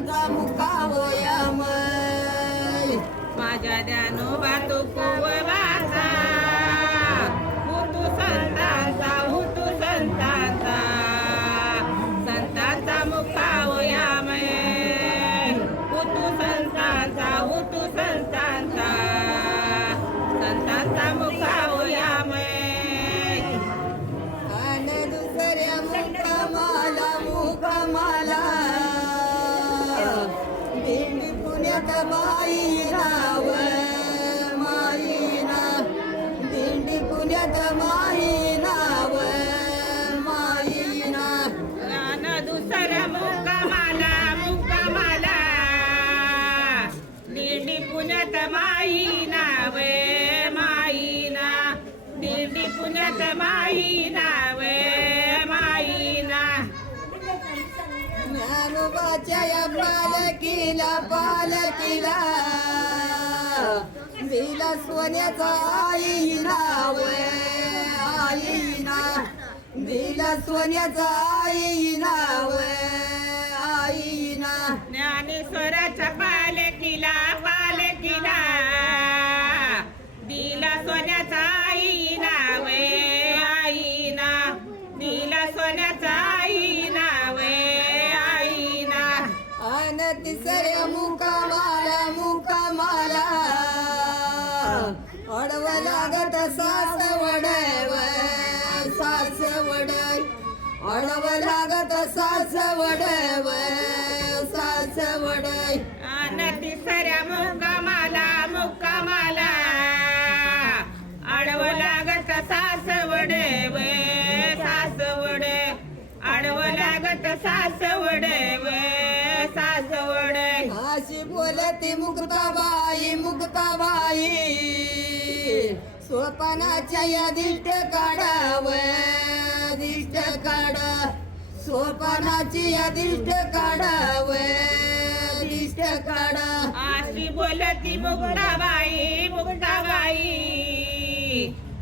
संतांचा मुकावयामय माझ्या ज्ञानोबा तुकोबाचा हुतू संतांचा संतांचा मुकावयामय हुतू संतांचा संतांचा मुकावयामय आणि दुसऱ्या मुकामाला दिंडी पुण्यात बाई नाव माईना दिंडी पुण्यात माई नाव माईना आणि दुसऱ्या मुकामाला दिंडी पुण्यात माई नावे माईना दिंडी पुण्यात माई नावे माईना ज्ञानोबाच्या या पालकीला दिला सोन्याचा आई नाव आईना दिला सोन्याचा आई नाव आईना ज्ञानेश्वराच्या पालकीला दिला सोन्याचा आई नावे आईना दिला सोन्याचा आई नावे आईना अन तिसऱ्या मुकामाला अडव लागत सासवड अडव लागत सासवड आणि तिसऱ्या मुक्कामाला आडव लागत सासवड आडव लागत सासवड अशी बोलती मुक्ताबाई सोपानाच्या या दिष्ट काढाव सोपानाची या दिष्ट काढाव अशी बोलती मुक्ताबाई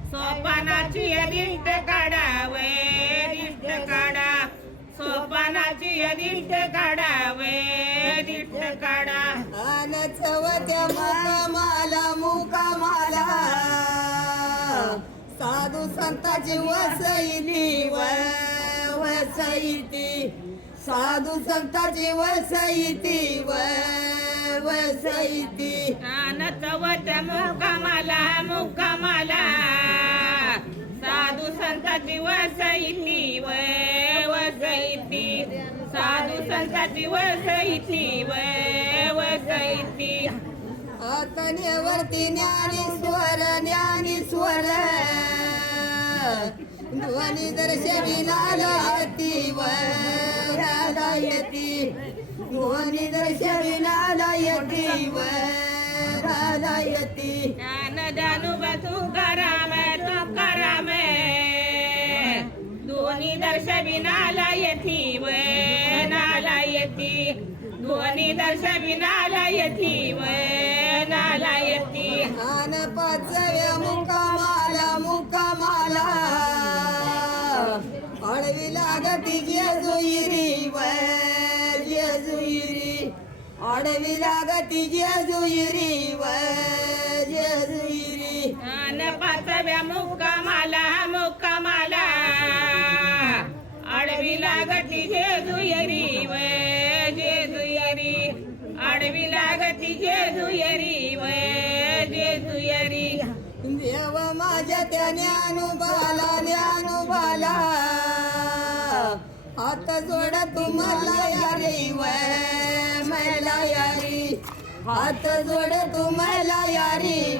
सोपानाची दिष्ट काढावे सोपानाची दिष्ट काढावे अन चवत्या मुकामाला साधू संताची वसईती साधू संताची वसईती आणि चवत्या मुक्कामाला साधू संताची वसईती साधू संताची वसईती आतनेवरती ज्ञानेश्वर ध्वनी दर्शविनाला ध्वनी दर्शविनाला यती ज्ञानदानुबा तुकाराम दोन्ही दर्शविनाला यती ध्वनी दर्शविनाला यती आन पाचव्या मुकामाला अडवी लागती जेजुरी अडवी लागती जेजुरी आणि पाचव्या मुक्कामाला आडवी लागती जेजुरी आडवी लागती जेजुरी देव माझ्या त्या ज्ञानुबाला हात जोड तुम्हाला यारी मला यारी हात जोड तुम्हाला यारी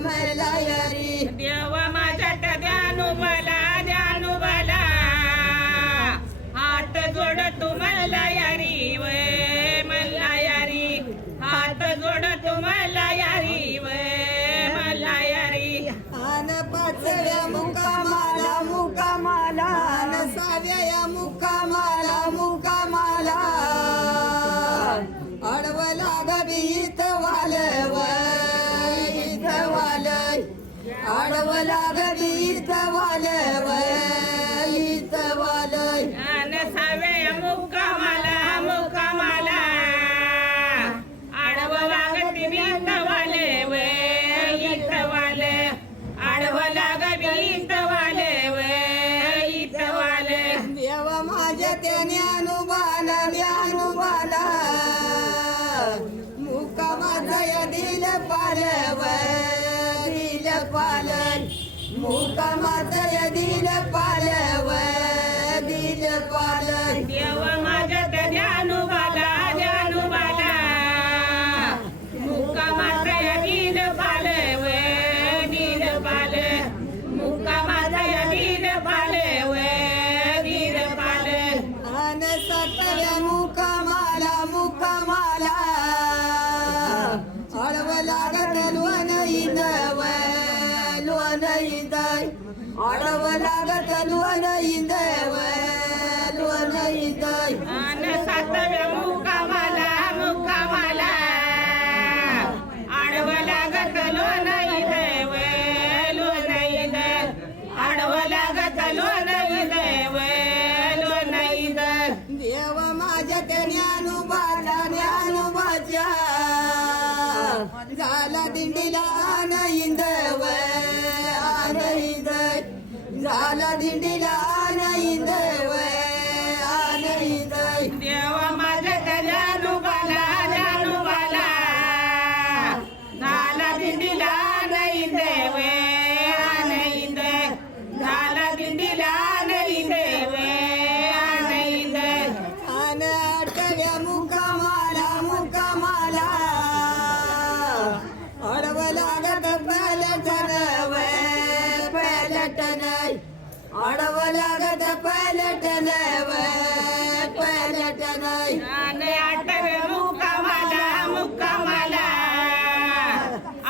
मला यारी देव माझ्या त्या ज्ञानुबाला हात जोड तुम्हाला यारी मला यारी हात जोड तुम्हाला यारी मला यारी आन पाचव्या मुकामाला आन सहाव्या मुकामाला अडव लागवी इथं आडव लागवी इथं आणि सहाव्या मुक्कामाला मुक्कामाचं दिल पालव दिल पाल देव माझ्या त्या ज्ञानोबाला ज्ञानोबाला मुक्कामाचा नील पालव नील पाल मुक्कामाचा नील पालव नील पाल अन सातव्या मुक्कामाला मुक्कामाला अडव लागत लोन इंदव लोन इंदय अडव लागत लोन इंदव लोन इंदय आणि सातव्या मुक्कामाला मुक्कामाला आडवं लागत लोणाई देव लोणाई दे आडवं लागत लोणाई देव लोणाई दे देव माझ्या त्या ज्ञानोबाच्या ज्ञानोबाच्या झाला दिंडीला आनंदव आनंद झाला दिंडीला आनंदव आनंद देवा माझ्या त्या जानूबाला जानूबाला झाला दिंडीला नाही देव नाही दे झाला दिंडीला नाही देव नाही दे आन आठव्या मुक्कामाला मुक्कामाला अडव लागत पलटनव पलटन अडव लागत पलटनव पलटन आणि आठवे मुक्कामाला मुक्कामाला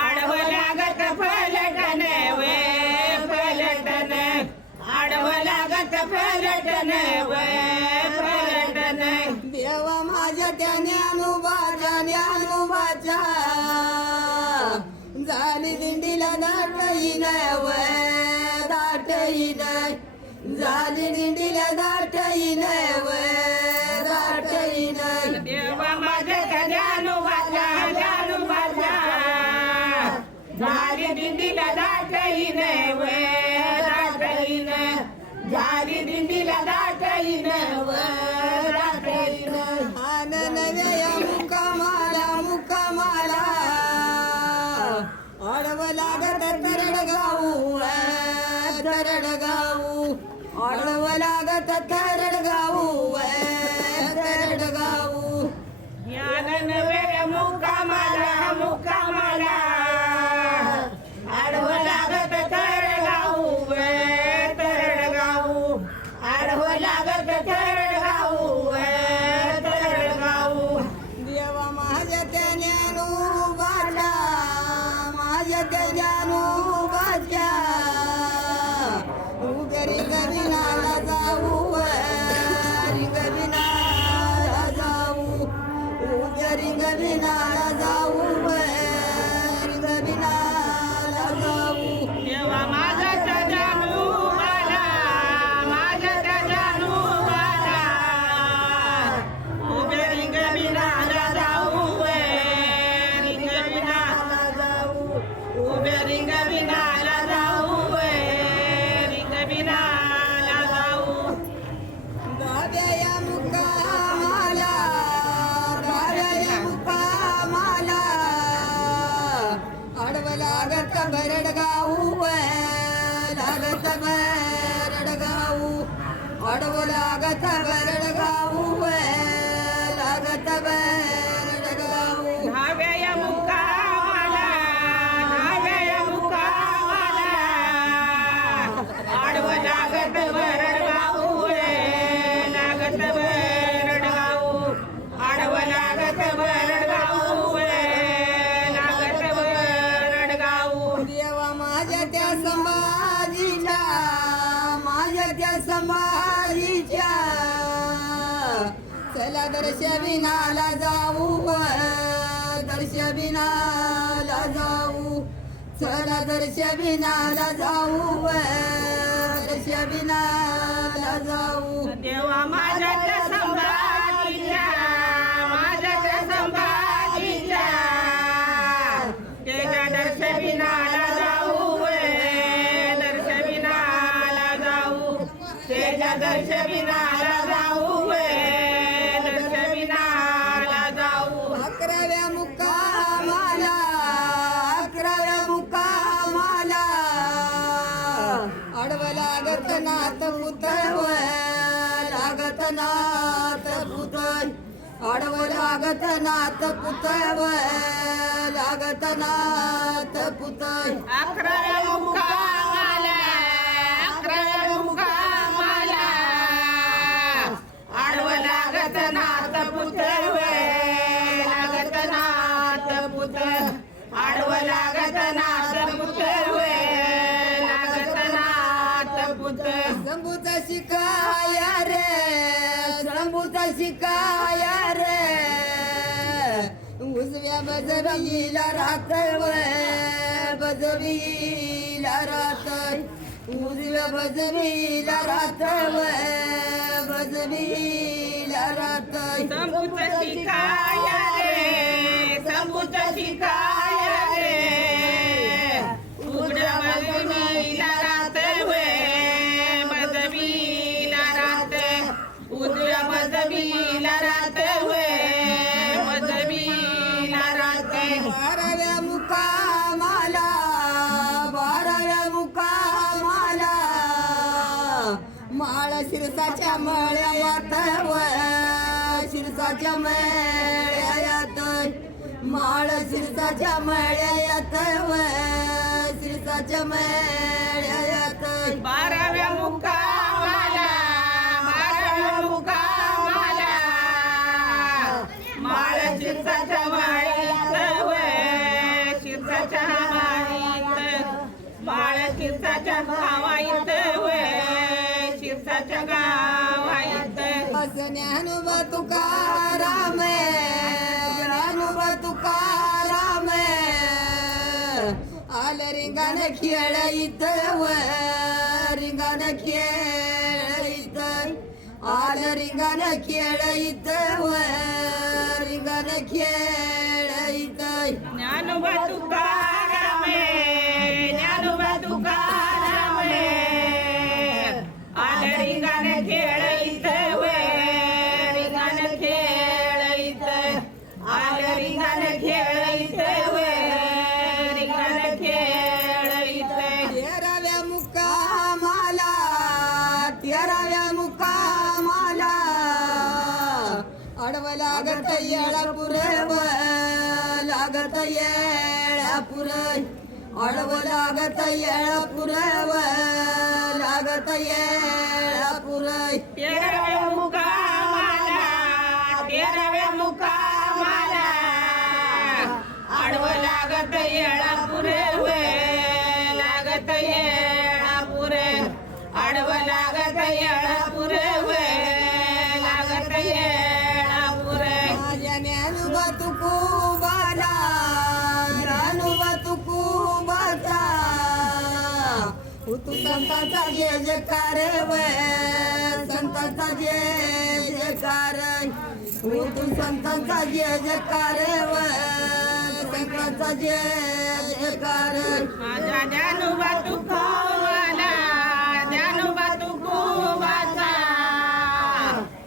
आडवं लागत पलटन वे पलटन आडवं लागत पलटन वे पलटन देवा माझ्या त्या ज्ञानोबाच्या ज्ञानोबाच्या झाली दिंडीला दाटईन व दाटईन झाली दिंडीला दाटईन व दाटईन देवा माझ्या त्या जानूबाला जानूबाला झाली दिंडीला दाटईन वे दाटईन झाली दिंडीला दाटईन व दाटईन आनंदव्या मुक्कामाला मुक्कामाला अडव लागत तरडगाऊ तरडगाऊ अडव लागत तरडगाऊ तरडगाऊ ज्ञान वेळ मुक्कामाला मुक्कामाला आडवं लागत तरडगाऊ तरडगाऊ आडवं लागत तरडगाऊ तरडगाऊ देवा माझ्या त्या ज्ञानोबाच्या माझ्या त्या ज्ञानोबाच्या उभ्या रिंगविनाला जाऊ रिंगविनाला जाऊ उभ्या रिंगविनाला जाऊ रिंगविनाला जाऊ देवा माझा त्या जानूबाला माझ्या त्या जानूबाला उभ्या रिंगविनाला जाऊ रिंगविनाला जाऊ उभ्या रिंगविनाला जाऊ रिंगविनाला जाऊ दाव्या मुक्कामाला दाव्या मुक्कामाला अडव लागत बरडगाऊ लागत बरडगाऊ अडव लागत बरडगाऊ लागत बरडगाऊ दहाव्या मुक्कामाला दहाव्या मुक्कामाला आडवं लागत बरडगाऊ लागत बरडगाऊ आडवं लागत बरडगाऊ लागत बरडगाऊ देवा माझ्या त्या संभाजीच्या माझ्या त्या संभाजीच्या चला दर्शविनाला जाऊ दर्शविनाला जाऊ चला दर्शविनाला जाऊ दर्शविनाला जाऊ देवा माझ्या त्या संभाजीच्या माझ्या त्या संभाजीच्या त्याच्या दर्शविनाला जाऊ दर्शविनाला जाऊ त्याच्या दर्शविनाला जाऊ दर्शविनाला जाऊ 11व्या मुक्कामाला 11व्या मुक्कामाला आडवं लागत नात पुतळ लागत नात पुतळ 11व्या मुक्कामाला 11व्या मुक्कामाला आडवं लागत नात पुतळ लागत नात पुतळ आडवं लागत नात पुतळ लागत नात पुतळ शंभूचा शिकाया रे शंभूचा शिकाया रे उजव्या बजवीला राहतव बजवीला राहतय उजव्या बजवीला राहतव बजवीला राहतय संबूचा शिकाया रे संबूचा शिकाया रे उघड्या बजवीला राहते बजवीला राहते उजव्या बजवीला राहते बजवीला राहते 12व्या मुक्कामाला 12व्या मुक्कामाला माळ शिरसाच्या मळ्यात शिरसाच्या मळ्यात माळ शिरसाच्या मळ्यात शिरसाच्या मळ्यात 12व्या मुक्कामाला 12व्या मुक्कामाला माळ शिरसाच्या माळीत शिरसाच्या माळीत माळ शिरसाच्या गावाईत शिरसाच्या गावाईत ज्ञानोबा तुकाराम ज्ञानोबा तुकाराम आल रिंगाण खेळीत रिंगाण खेळीत आल रिंगाण खेळीत रिंगाण खेळीत ज्ञानोबा तुकाराम ज्ञानोबा तुकाराम आल रिंगाण खेळीत रिंगाण खेळीत आल रिंगाण खेळीत रिंगाण खेळीत 13व्या मुक्कामाला 13व्या मुक्कामाला अडव लागत येळापूर लागत येळापूर अडव लागत येळापूर लागत येळापूर 13व्या मुक्कामाला 13व्या मुक्कामाला आडवं लागत येळापूर लागत येळापूर आडवं लागत येळापूर लागत येळापूर माझ्या ज्ञानोबा तुकोबाला ज्ञानोबा तुकोबाचा तू संतांचा जय जयकार संतांचा जय जयकार तू संतांचा जय जयकार संतांचा जय जयकार माझ्या ज्ञानोबा तुकोबाला ज्ञानोबा तुकोबाचा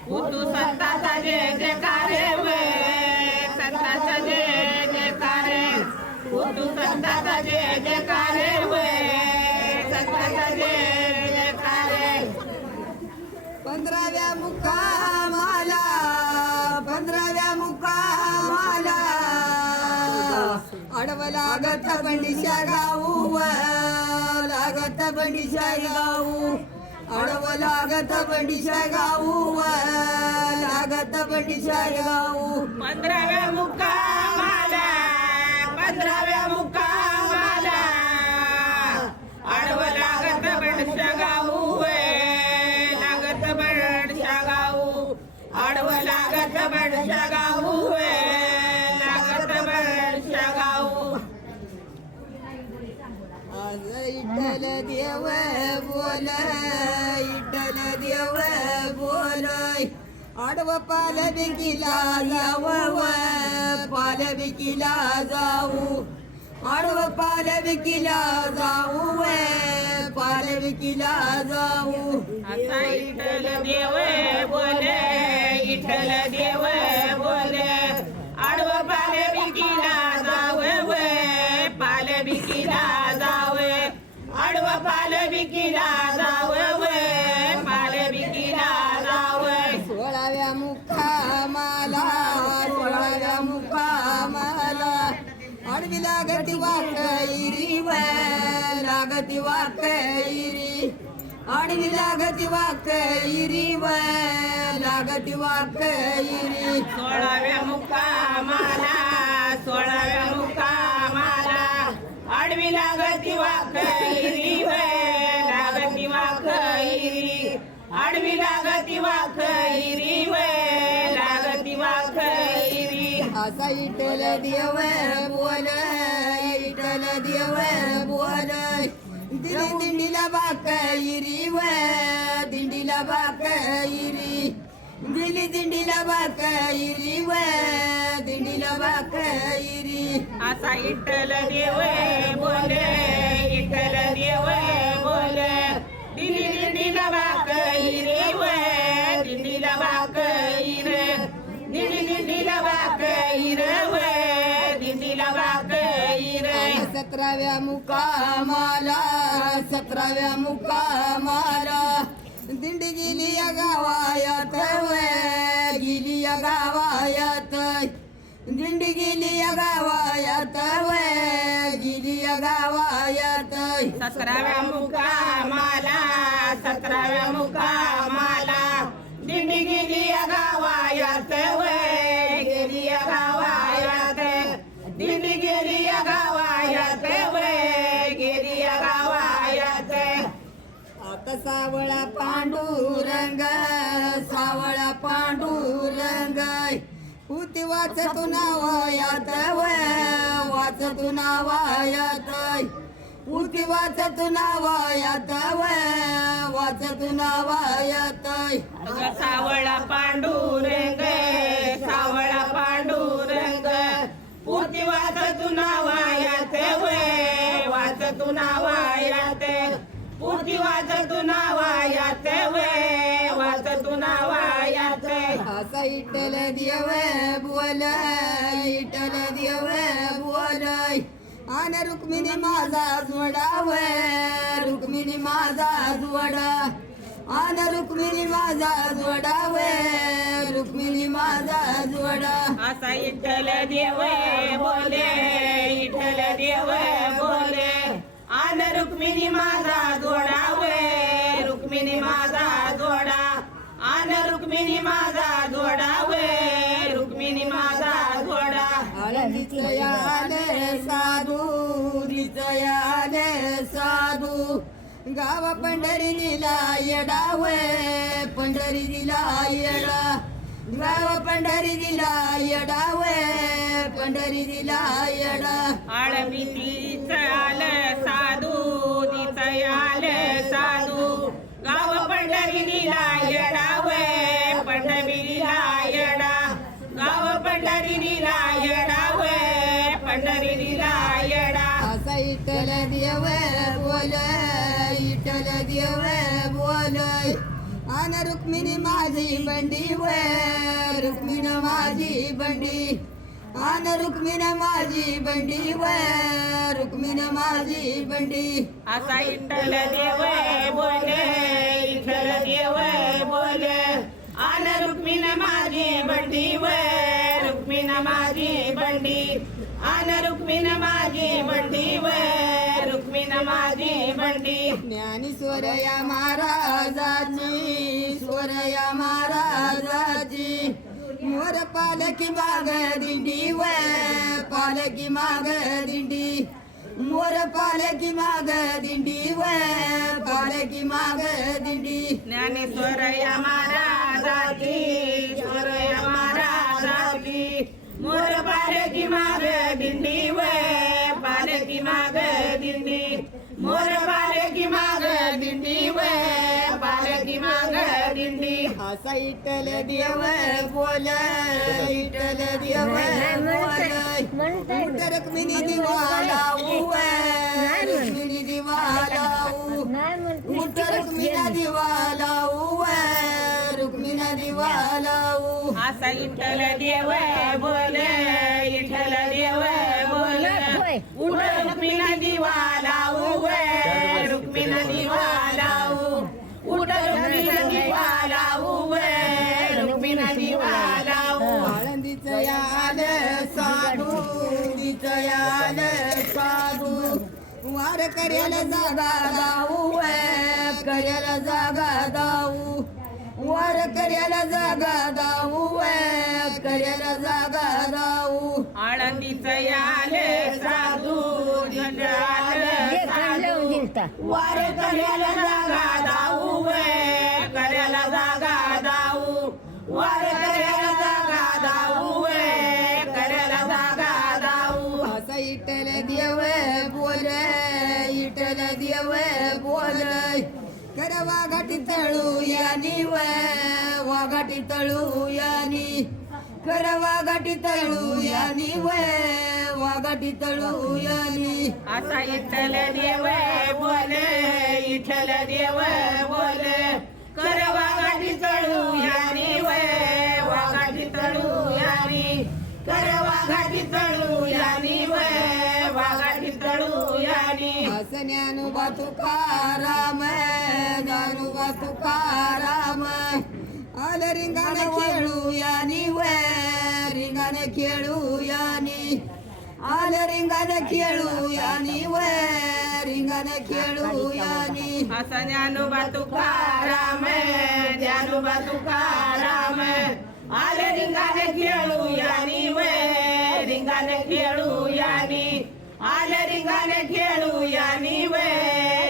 तू संताचा जय जयकार संताचा जय जयकार तू संताचा जय जयकार संताचा जय जयकार 15व्या मुक्कामाला 15व्या मुक्कामाला अडव लागत बंडीशा गाऊ लागत बंडीशा गाऊ अडव लागत बंडीशा गाऊ लागत बंडीशा गाऊ 15व्या मुक्कामाला 15व्या मुक्कामाला आडवं लागत बडशा गाऊ लागत बडशा गाऊ आडवं लागत बडशा गाऊ लागत बडशा गाऊ आज इटल देव बोल इटल देव बोल आडव पाल बिकीला जाऊ पाल बिकीला जाऊ आडव पाल बिकीला जाऊ पाल बिकीला जाऊ आता इटल देव बोले इटल देव बोले आडवं पाल बिकीला जावे पाल बिकीला जावे आडवं पाल बिकीला जावे पाल बिकीला जावे 16व्या मुक्कामाला आडवी लागती वाकैरी व लागती वाकैरी आडवी लागती वाकैरी व लागती वाकैरी 16व्या मुक्कामाला 16व्या मुक्कामाला आडवी लागती वाकैरी व लागती वाकैरी आडवी लागती वाकैरी व लागती वाकैरी असा इटल देव बोल इटल देव बोल दिंडीला बाकैरी व दिंडीला बाकैरी दिली दिंडीला बाकैरी व दिंडीला बाकैरी असा इटल देव बोले इटल देव बोले दिली दिंडीला बाकैरी व दिंडीला बाकैरी दिंडी दिंडीला बाकैर व दिंडीला बाकैर 17व्या मुक्कामाला 17व्या मुक्कामाला दिंडी गेली या गावायात व गेली या गावायात दिंडी गेली या गावायात व गेली या गावायात 17व्या मुक्कामाला 17व्या मुक्कामाला दिंडी गेली या गावायात व गेली या गावायात दिंडी गेली या गावायात व गेली या गावायात आता सावळा पांडुरंग सावळा पांडुरंग होती वाचतो नावायात व वाचतो नावायात होती वाचतो नावायात व वाचतो नावायात सावळा पांडुरंग सावळा पांडुरंग पोती वाचतू नावायात व वाचतू नावायात पोती वाचतू नावायात व वाचतू नावायात असा इटल देव बोल इटल देव बोल आन रुक्मिणी माझा जोडाव रुक्मिणी माझा जोडा आन रुक्मिणी माझा जोडाव रुक्मिणी माझा जोडा असा इठ्ठल देव बोले इठ्ठल देव बोले आन रुक्मिणी माझा जोडाव रुक्मिणी माझा जोडा आन रुक्मिणी माझा जोडाव रुक्मिणी माझा जोडा आले साधू दिचयाले साधू गाव पंढरी दिला येडाव पंढरी दिला येडा गाव पंढरी दिला येडाव पंढरी दिला येडा आळबीतीच आलं साधू तिचं आलं साधू गाव पंढरी दिला येडाव पंढरी दिला येडा गाव पंढरी दिला येडाव पंढरी दिला येडा असा इटल देव बोल इटल देव बोल आन रुक्मिणी माझी बंडी व रुक्मिणी माझी बंडी आन रुक्मिणी माझी बंडी व रुक्मिणी माझी बंडी असा इठ्ठल देव बोले इठ्ठल देव बोले आन रुक्मिण माझी बंडी व रुक्मिण माझी बंडी आन रुक्मिण माझी बंडी व रुक्मिण माझी बंडी ज्ञानेश्वर या महाराजाची स्वरया महाराजाची मोर पालकी माग दिंडी व पालकी माग दिंडी मोर पालकी माग दिंडी व पालकी माग दिंडी ज्ञानेश्वर या महाराजाची ईश्वर या महाराजाची मोर पालकी माग दिंडी व पालकी माग दिंडी मोर पालकी माग दिंडी व पालकी माग दिंडी असा इटल देव बोल इटल देव बोल रुक्मिणी दिवाला रुक्मिणी दिवाला रुक्मिणी दिवाला रुक्मिणी दिवाला असा इठ्ठल देव बोल इठ्ठल देव बोल उठ रुक्मिणी दिवाला रुक्मिणी दिवाला उठ रुक्मिणी दिवाला रुक्मिणी दिवाला आळंदीचं या साधू दितयाल साधू वार कर्याला जागा दाऊ कर्याला जागा दाऊ वार कर्याला जागा दाऊ कर्याला जागा दाऊ आळंदीचं याले साधू दिंडाले साधू वार कर्याला जागा दाऊ कर्याला जागा दाऊ वार कर्याला जागा दाऊ कर्याला जागा दाऊ असा इटल देव बोल इटल देव बोल कर वाघाटी तळू यानी वाघाटी तळू यानी कर वाघाटी तळू यानी वाघाटी तळू यानी असा इठ्ठल देव बोले इठ्ठल देव बोले कर वाघाटी तळू यानी वाघाटी तळू यानी कर वाघाटी तळू यानी वाघाटी तळू यानी ज्ञानोबा तुकाराम ज्ञानोबा तुकाराम आल रिंगाने खेळू यानी रिंगाने खेळू यानी आल रिंगाने खेळू यानी रिंगाने खेळू यानी असा ज्ञानोबा तुकाराम ज्ञानोबा तुकाराम आले रिंगाने खेळू यानी रिंगाने खेळू यानी आले रिंगाने खेळू यानी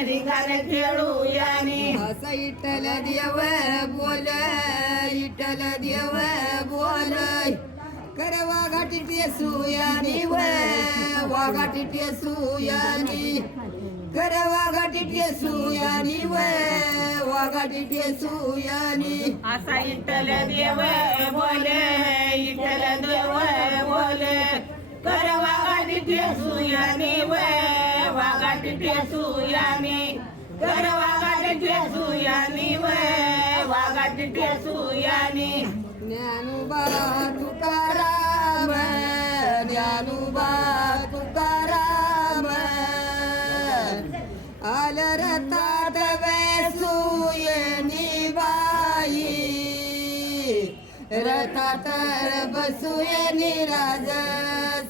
रिंगाने खेळू यानी असा इटल देव बोल इटल देव बोल कर वाघाटी टेसू यानी वाघाटी टेसू यानी कर वाघाटी टेसू यानी वाघाटी टेसू यानी असा इठ्ठल देव बोले इठ्ठल देव बोले कर वाघाटी टेसू यानी वाघाटी टेसू यानी कर वाघाटी टेसू यानी वाघाटी टेसू यानी ज्ञानोबा तुकाराम ज्ञानोबा तुकाराम आल रतात बसूयनी बाई रथात बसूयनी राज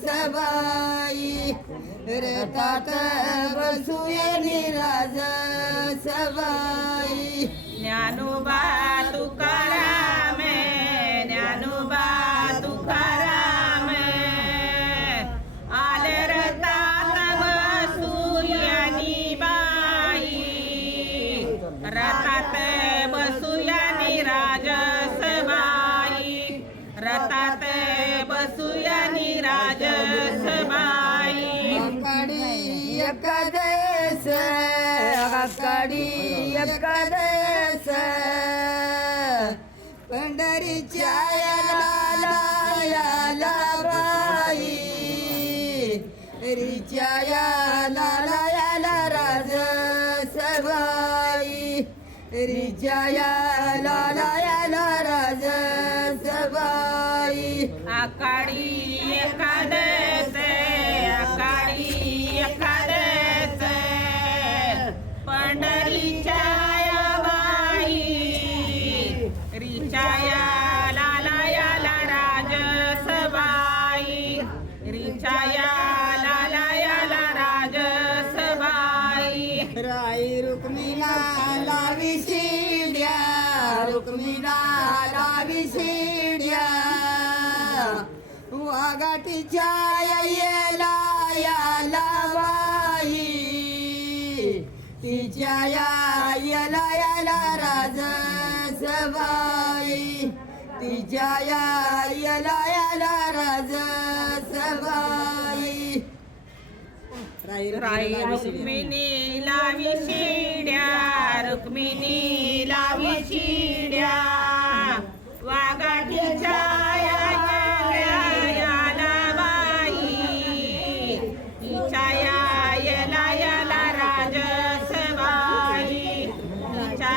सबाई रथात बसूयनी राज सबाई ज्ञानोबा तुकाराम ज्ञानोबा तुकाराम आले रतात बसूयानी बाई रथात बसूयानी राजसबाई रथात बसूयानी राजसबाई आकाडी एकादश आकाडी एकादश पंढरीच्या याला बाई रिच्या याला राज सबाई रिच्या याला राज सबाई आकाडी एकादश आकाडी एकादश पंढरीच्या बाई रिचाया लाला याला राजसबाई रिचाया लाला याला राजसबाई राई रुक्मिणा लावी शिड्या रुक्मिणा लावी शिड्या वाघाटीच्या याला बाई तिच्या याला राज सबाई तिच्या याला राज सबाई राई रुक्मिणी लावी शिड्या रुक्मिणी लावी शिड्या वाघाटीच्या याला बाई तिच्या याला राजसबाई तिच्या